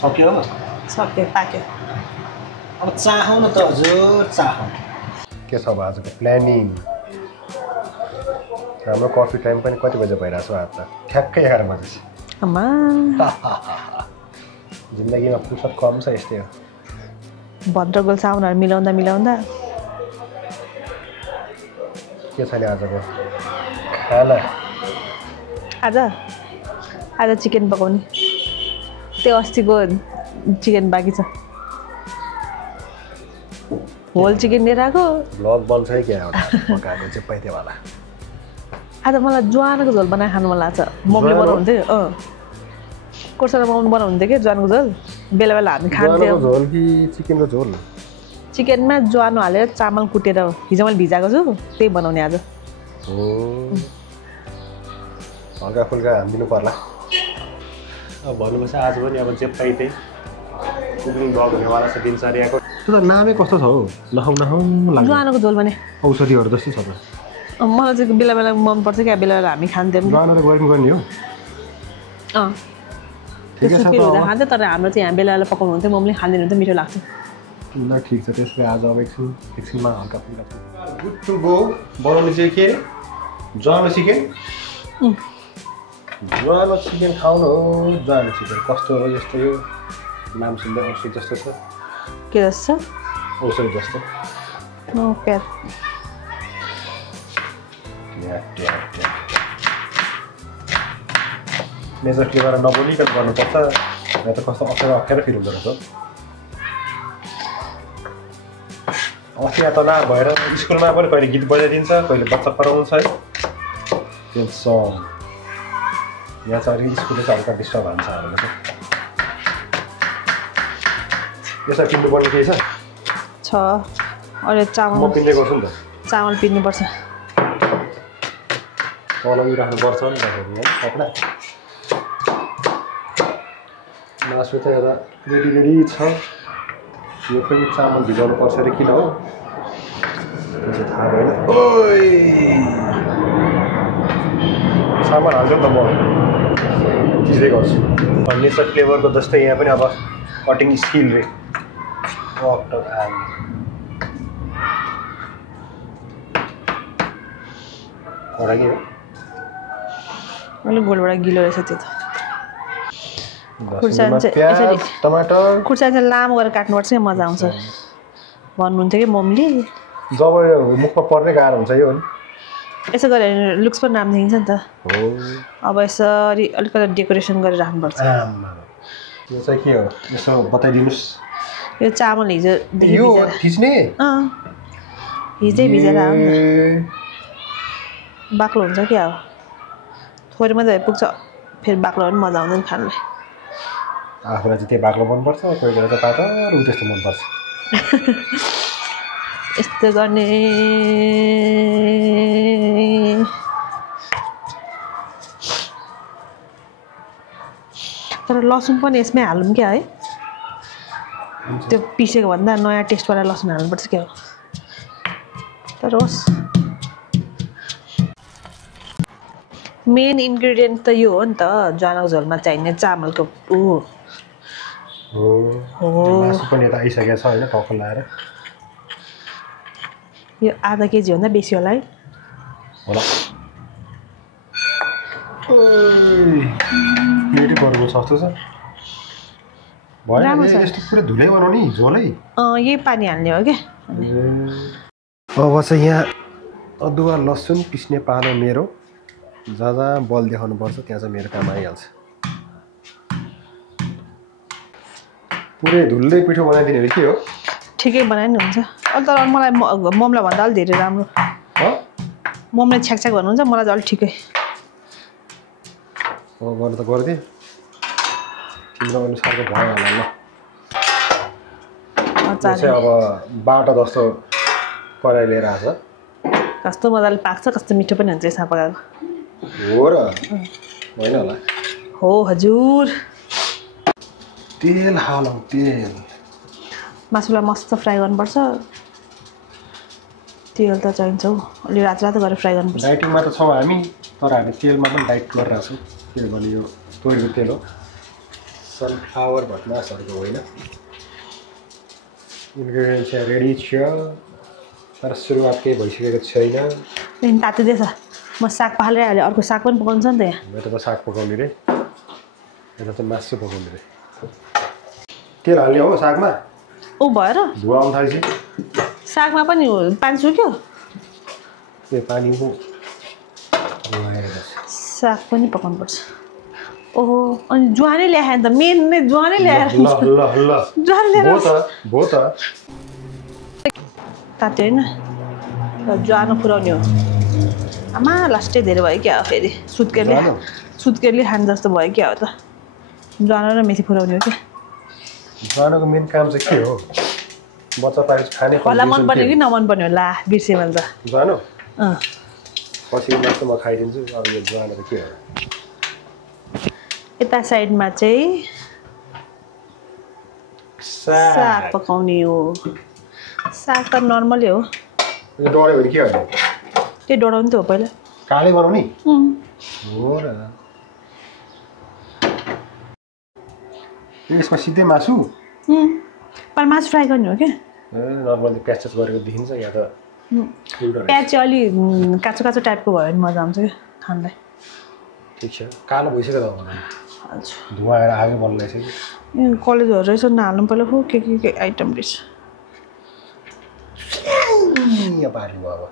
सक्यो सक्यो पाक्यो अब चाहौँ न त हजुर चाहौँ के छ अब आजको प्लानिङ हाम्रो कफी टाइम पनि कति बजे भइरहेछ आज त ठ्याक्कै 11 बजे अम्मा जिन्दगीमा फुर्सद कम छ यस्तै हो भद्रगोल साउनहरू मिलाउँदा मिलाउँदा के छ नि आजको खाना आज चिकन पकाउने त्यो अस्तिको चिकन बाँकी छ होल चिकन लिएर आएको ब्लग बन्छ है क्या एउटा पकाएको चाहिँ पाइतेवाला आज मलाई ज्वानको झोल बनाएर खानु मन लाग्छ मम्मीले बनाउँथ्यो कोर्साको मम्मी बनाउँथ्यो कि ज्वानको झोल बेला बेला हामी खान्थ्यौँ झोल कि चिकनको झोल चिकनमा ज्वानो हालेर चामल कुटेर हिजो मैले भिजाएको छु त्यही बनाउने आज हल्का फुल्का हालिदिनु पर्ला अब भन्नुपर्छ आज पनि अब जे पाइ त्यही कुकिङ भयो भन्नेवाला छ दिनचर्याको त्यो त नामै कस्तो छ हौ नखाउँ लाग्छ ज्वानोको झोल भने औषधिहरू जस्तो छ त मलाई चाहिँ बेला बेला मनपर्छ क्या बेला बेला हामी खान्थ्यौँ ज्वानो त गर्मी गर्ने हो त्यसो खान्थ्यो तर हाम्रो चाहिँ यहाँ बेला बेला पकाउनु हुन्थ्यो मम्मीले खाँदैन हुन्थ्यो मिठो लाग्छ ल ठिक छ त्यसले आज अब एकछिनमा हल्का फुल्का गुड टु गो बनाउने चाहिँ के ज्वानो चिकन ज्वानो चिकन खाउनु हो ज्वानो चिकन कस्तो हो यस्तो यो नाम सुन्दा औषधि जस्तो छ के जस्तो औषधि जस्तो ओके मेजरले गरेर नबोलिकन गर्नुपर्छ या त कस्तो अप्ठ्यारो फिल हुँदो रहेछ अस्ति यहाँ त भएर स्कुलमा पनि कहिले गीत बजाइदिन्छ कहिले बच्चा पढाउँछ है त्यो सङ यहाँ चाहिँ अलिकति स्कुलले चाहिँ हल्का डिस्टर्ब हान्छ हामीलाई चाहिँ यसलाई पिन्नुपर्ने केही छ अहिले चामल म पिन्ने गर्छु नि त चामल पिन्नुपर्छ तलगी राख्नुपर्छ नि त कपडा मासु त एउटा रेडी छ यो पनि चामल भिजाउनु पर्छ अरे किन हो त्यो चाहिँ थाहा भएन ओइ चामल हाल्छ नि त म चिज्दै गर्छु नेचर फ्लेभरको जस्तै यहाँ पनि अब कटिङ स्किल रे कडा के हो अलिक गोलबाट गिलो रहेछ त्यो त टमाटर खुर्सानी चाहिँ लामो गरेर काट्नुपर्छ क्या मजा आउँछ भन्नुहुन्थ्यो कि मम्मीले जब मुखमा पर्ने गाह्रो हुन्छ यो यसो गऱ्यो भने लुक्स पनि राम्रो देखिन्छ नि त अब यसरी अलिकति डेकोरेसन गरेर राख्नुपर्छ यो चाहिँ के हो यसो बताइदिनुहोस् यो चामल हिजो थिच्ने हिजै भिजेर बाक्लो हुन्छ क्या अब थोरै मात्रै पुग्छ फेरि बाक्लो पनि मजा आउँदैन खानुलाई आफूलाई चाहिँ त्यो बाक्लो मनपर्छ कोही बेला चाहिँ पातर उ त्यस्तो मनपर्छ यस्तो गर्ने तर लसुन पनि यसमै हालौँ क्या है त्यो पिसेको भन्दा नयाँ टेस्टवाला लसुन हाल्नुपर्छ क्या हो तर होस् मेन इन्ग्रिडियन्ट त यो हो नि त ज्वानको झोलमा चाहिने चामलको मासु पनि यता आइसकेको छ होइन टक्क लाएर यो आधा केजी भन्दा बेसी होला है होला प्लेटै बरुको जस्तो छ भयो यस्तो पुरै धुलै बनाउने झोलै यही पानी हाल्ने हो क्या अब चाहिँ यहाँ अदुवा लसुन पिस्ने पालो मेरो जहाँ बल देखाउनुपर्छ त्यहाँ चाहिँ मेरो काम आइहाल्छ पुरै धुल्दै पिठो बनाइदिने हो कि हो ठिकै बनाए नि हुन्छ अहिले तर मलाई ममलाई भन्दा अलिक धेरै राम्रो ममले छ्याकछ्याक भन्नुहुन्छ मलाई चाहिँ अलिक ठिकै गर्नु त गरिदिएँ तिम्रो अनुसारको भयो होला ल चाहिँ अब बाटो जस्तो कराई लिएर आएको छ कस्तो मजाले पाक्छ कस्तो मिठो पनि हुन्छ यसमा पकाएको हो र होइन होला हो हजुर तेल हालौँ तेल मासुलाई मस्त फ्राई गर्नुपर्छ तेल त चाहिन्छ हौ अलि रातो रातो गरेर फ्राई गर्नुपर्छ डाइटिङमा त छौँ हामी तर हामी तेलमा पनि डाइट गरिरहेको छौँ किनभने यो तोरीको तेल हो सनफ्लावर भटमासहरूको होइन इन्ग्रिडियन्ट्स चाहिँ रेडी छ तर सुरुवात केही भइसकेको छैन तातिँदैछ म साग पालेर हालेँ अर्को साग पनि पकाउँछ नि त यहाँ यता त साग पकाउने रे यता त मासु पकाउने रे तेल हाल्ने हो सागमा ऊ भएर धुवा आउनु थाल्छ सागमा पनि पानी सुक्यो त्यो पानी पो साग पनि पकाउनुपर्छ ओहो अनि ज्वानै ल्याए नि त मेन नै ज्वानै ल्याएर ल ल ल ज्वान ल्याएर भो त तात्यो होइन ज्वानो पुऱ्याउने हो आमा लास्टै धेरै भयो क्या फेरि सुत्केरले खाने जस्तो भयो क्या हो त ज्वानो र मेथी पुऱ्याउने हो क्या ज्वानोको मेन काम चाहिँ के हो बच्चा पाएपछि खाने मलाई मन पर्ने कि नमन पर्ने होला बिर्सेँ मैले त ज्वानो पछि मात्र म खाइदिन्छु अब यो ज्वानो त के हो यता साइडमा चाहिँ साग पकाउने हो साग त नर्मलै हो यो डढ्यो भने के गर्ने त्यो डढाउनु त हो पहिला कालै बनाउने हो र यसमा सिधै मासु पहिला मासु फ्राई गर्ने हो क्या नर्मली प्याज गरेको देखिन्छ या त प्याज चाहिँ अलि काँचो काँचो टाइपको भयो भने मजा आउँछ क्या खानलाई ठिक छ कालो भइसक्यो त हजुर धुवा आएर आगो बल्न रहेछ कि कलेजहरू रहेछ नहाल्नु पहिला हो के आइटम रहेछ यहाँ पार्नु अब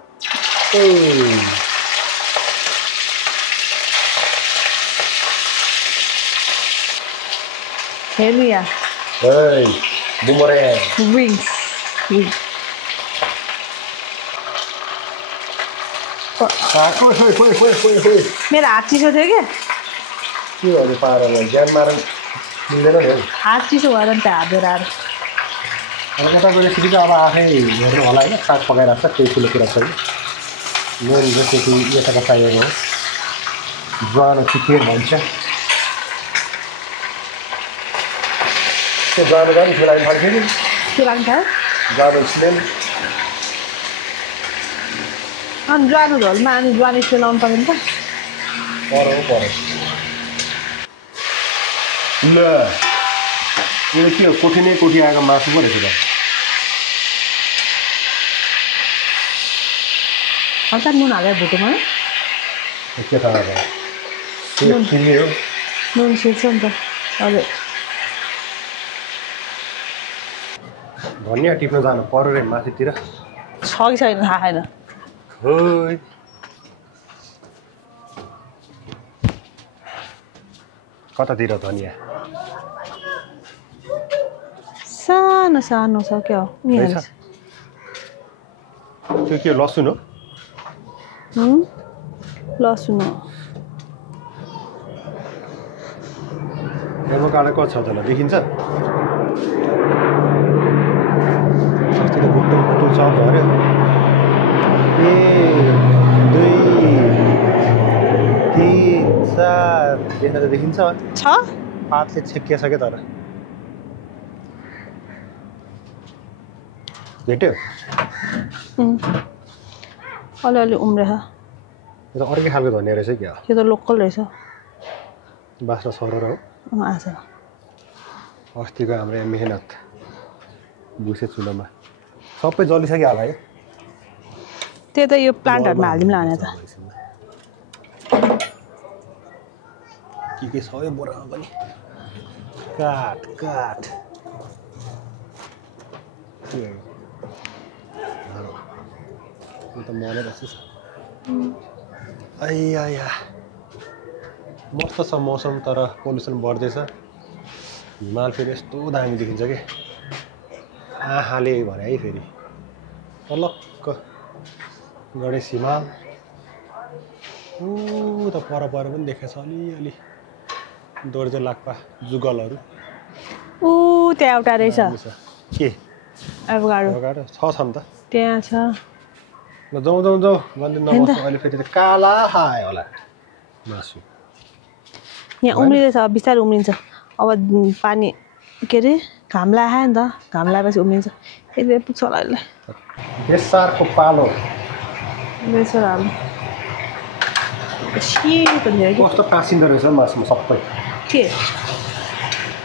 हेर्नु यहाँ विङ्स मेरो हात चिसो थियो क्या के भयो पारेर ज्यान मार मिल्दैन नि हात चिसो भएर नि त हात धुएर आएर अब कता गएर सिधै अब आफै हेर्नु होला होइन साग पकाइरहेको छ केही ठुलो कुरा छैन मेन जस्तो कि यताको चाहिएको हो ज्वानो चिकेन भन्छ त्यो ज्वानो झन् फिलाइन फल्थ्यो नि के लाग्छ ज्वानो स्मेल अनि ज्वानो झोलमा अनि ज्वानो स्मेल आउनु पर्यो नि त पर ल यो के हो कोठी नै कोठी आएको मासु पो रहेछ त हल्का नुन हालेर भुटेमा के थाहा भयो हो नुन सेर्छ नि त हजुर धनिया टिप्न जानु पर्यो रे माथितिर छ कि छैन थाहा छैन खोइ कतातिर धनिया सानो सानो छ क्या हो त्यो के लसुन हो लसुन हो एभोकाडो कति छ त ल देखिन्छ अस्ति त बुट्टु छ झऱ्यो 1 2 3 4 देख्न त देखिन्छ छ पातले छेकिया छ क्या तर भेट्यो अलिअलि उम्रेछ यो त अर्कै खालको धनिया रहेछ क्या यो त लोकल रहेछ बास्ना सरेर हो आछ अस्तिको हाम्रो यहाँ मेहनत बुसे चुलोमा सबै जलिसक्यो होला है त्यो त यो प्लान्टहरुमा हालिदिम लाने त के छ यो बोरामा पनि काट काट यो त मले रहेछ आइया मस्त छ मौसम तर पोल्युसन बढ्दैछ हिमाल फेरि यस्तो दामी देखिन्छ के आहाले भने है फेरि अलक्क गणेश हिमाल ऊ त पर पनि देखेछ अलिअलि दोर्जे लाक्पा जुगलहरू ऊ त्यहाँ एउटा रहेछ के एभोकाडो छ नि त त्यहाँ छ ल जाउँ जाउँ जाउँ भन्दै नबस्नु अहिले फेरि त काला खायो होला मासु यहाँ उम्रिँदैछ अब बिस्तारै उम्रिन्छ अब पानी के अरे घाम लाग्यो नि त घाम लागेपछि उम्रिन्छ यति पुग्छ होला यसलाई बेसारको पालो बेसार हाल्नु कस्तो कस्तो टाँसिँदो रहेछ मासुमा सबै के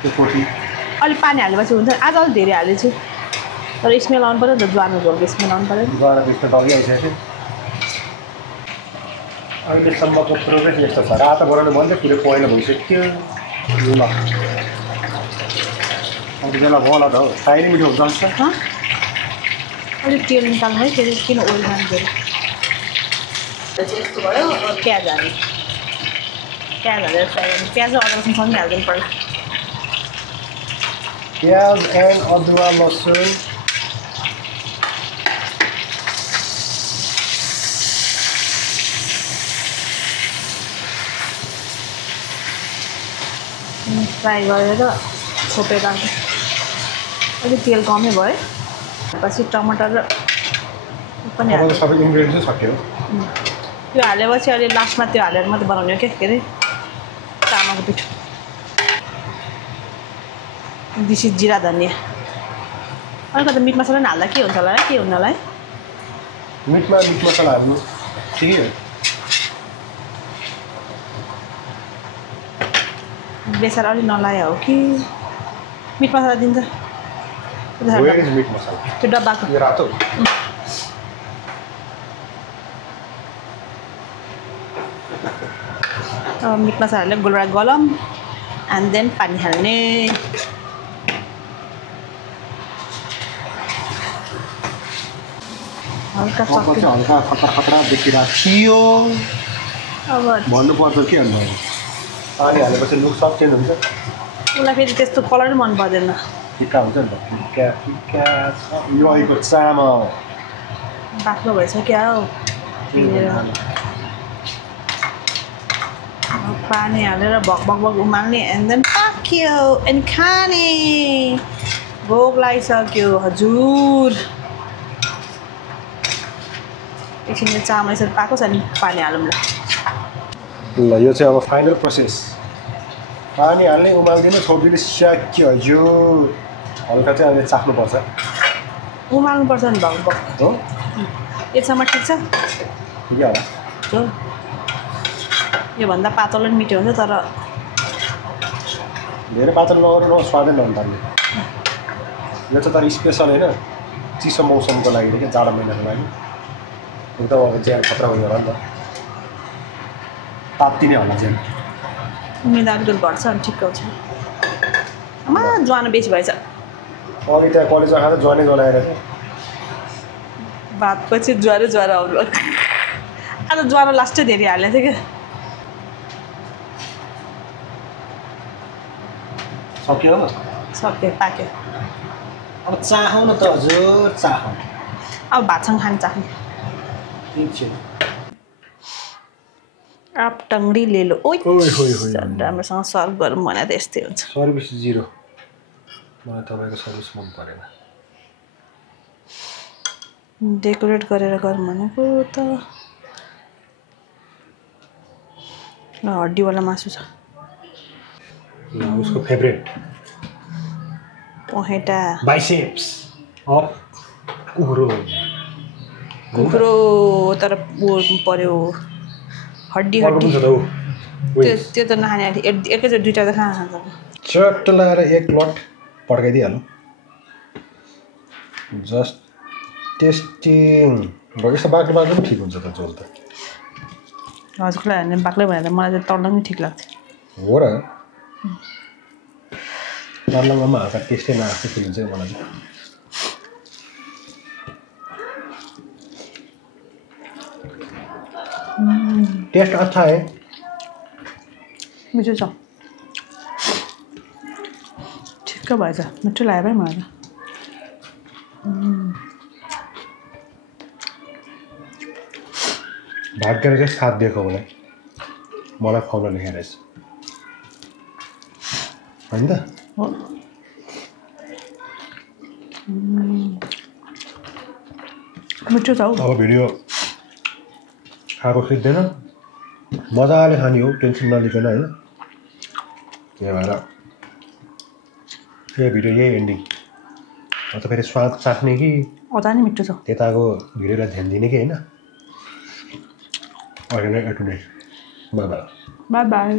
त्यो कोठी अलिक पानी हालेपछि हुन्छ आज अलिक धेरै हालेछु तर स्मेल आउनु पऱ्यो नि त ज्वानो झोलको स्मेल आउनु पऱ्यो ज्वानो त्यस्तो डल्लै आइसकेको थियो अहिलेसम्मको प्रोग्रेस यस्तो छ रातो बनाउनु भन्दै पुरै पहिलो भइसक्यो ल अरू बेला भयो होला त हौ खाइ नै मिठो हुन्छ जस्तो अलिक तेल निकाल्नु है फेरि किन ओइल खानु यस्तो भयो प्याज हाल्यो प्याज हालेर फ्राई गर्नु प्याज र अदुवा लसुन सँगै हालिदिनु पर्यो प्याज एन्ड अदुवा लसुन फ्राई गरेर छोपेर राख्नु अलिक तेल कमै भयो पछि टमाटर र पनि हाल्नु सबै इन्ग्रेडियन्ट सक्यो त्यो हालेपछि अहिले लास्टमा त्यो हालेर मात्रै बनाउने हो क्या के अरे चामलको पिठो दिसी जिरा धनियाँ अलिकति मिट मसला पनि हाल्दा के हुन्छ होला है के हुन्न होला है मिटमा मिट मसला हाल्नु ठिकै हो बेसार अलिक नलाया हो कि मिट मसला दिन्छ मिट मसला त्यो डब्बाको यो रातो मिट मसला हालेर गोलबडा गलम एन्ड देन पानी हाल्ने हल्का हल्का खतरा खतरा देखिरहेको थियो अब भन्नुपर्छ के अन्त पानी हालेपछि लुक सफ्टेन हुन्छ उसलाई फेरि त्यस्तो कलर मन पर्दैन फिक्का हुन्छ नि त फिक्का यो अहिलेको चामल बाक्लो भएछ क्या हौ पानी हालेर भक भक भक उमाल्ने एन्ड देन पाक्यो अनि खाने भोक लागिसक्यो हजुर एकछिन चामल यसरी पाएको छ नि पानी हालौँ ल यो चाहिँ अब फाइनल प्रोसेस पानी हाल्ने उमालिदिनु छोडिदिनु सक्यो हजुर हल्का चाहिँ अहिले चाख्नुपर्छ उमाल्नुपर्छ नि भक भक हो एकसम्म ठिक छ ठिकै होला हो योभन्दा पातलो पनि मिठो हुन्छ तर धेरै पातलो नगर्नु स्वादै नहुँदैन यो चाहिँ तर स्पेसल होइन चिसो मौसमको लागि क्या जाडो महिनाको लागि एकदम अब ज्यान खतरा हुने होला नि त तात्तिने होला ज्यान उम्मेद अलिकति घट्छ अनि ठिक हुन्छ आमा ज्वानो बेसी भएछ अघि त्यहाँ कलेजमा खाँदा ज्वानै जलाएर भातपछि ज्वारो आउनु आज ज्वानो लास्टै धेरै हालेको थियो क्या सक्यो सक्यो पाक्यो अब चाहौँ न त हजुर चाहौँ अब भातसँग खानु चाख्ने ठिक छ आप टङ्ग्री ले लो ओइ ओइ राम्रोसँग सर्भ गरौँ भने त यस्तै हुन्छ सर्भिस जिरो मलाई तपाईँको सर्भिस मन परेन डेकोरेट गरेर गरौँ भनेको त हड्डीवाला मासु छ उसको फेभरेट पहेटा बाइसेप्स अफ कुखुरो तर पर्यो हड्डी त्यो त नखाने एकैचोटि दुईवटा त कहाँ खान्छ चट्ट लगाएर एक लट पड्काइदिइहाल्नु जस्ट टेस्टिङ यस्तो बाक्लो बाक्लो पनि ठिक हुन्छ त झोल त हजुरलाई हाल्ने बाक्लै भनेर मलाई चाहिँ तर्लङ्गै ठिक लाग्थ्यो हो र तर्लङ्गमा हल्का टेस्टै नआएको फिल हुन्छ मलाई टेस्ट अच्छा है मिठो छ ठिक्क भएछ मिठो लाग्यो भाइ मलाई भाग्यले चाहिँ साथ दिएको मलाई खुवाउन लेखेर रहेछ होइन त मिठो छ हौ अब भिडियो खाएको खिच्दैन मजाले खाने हो टेन्सन नलिकन होइन त्यही भएर यो भिडियो यही एन्डिङ त फेरि स्वाद चाख्ने कि अझै नै मिठो छ त्यताको भिडियोलाई ध्यान दिने कि होइन अहिले नै एटुने बाई बाई बाई बाई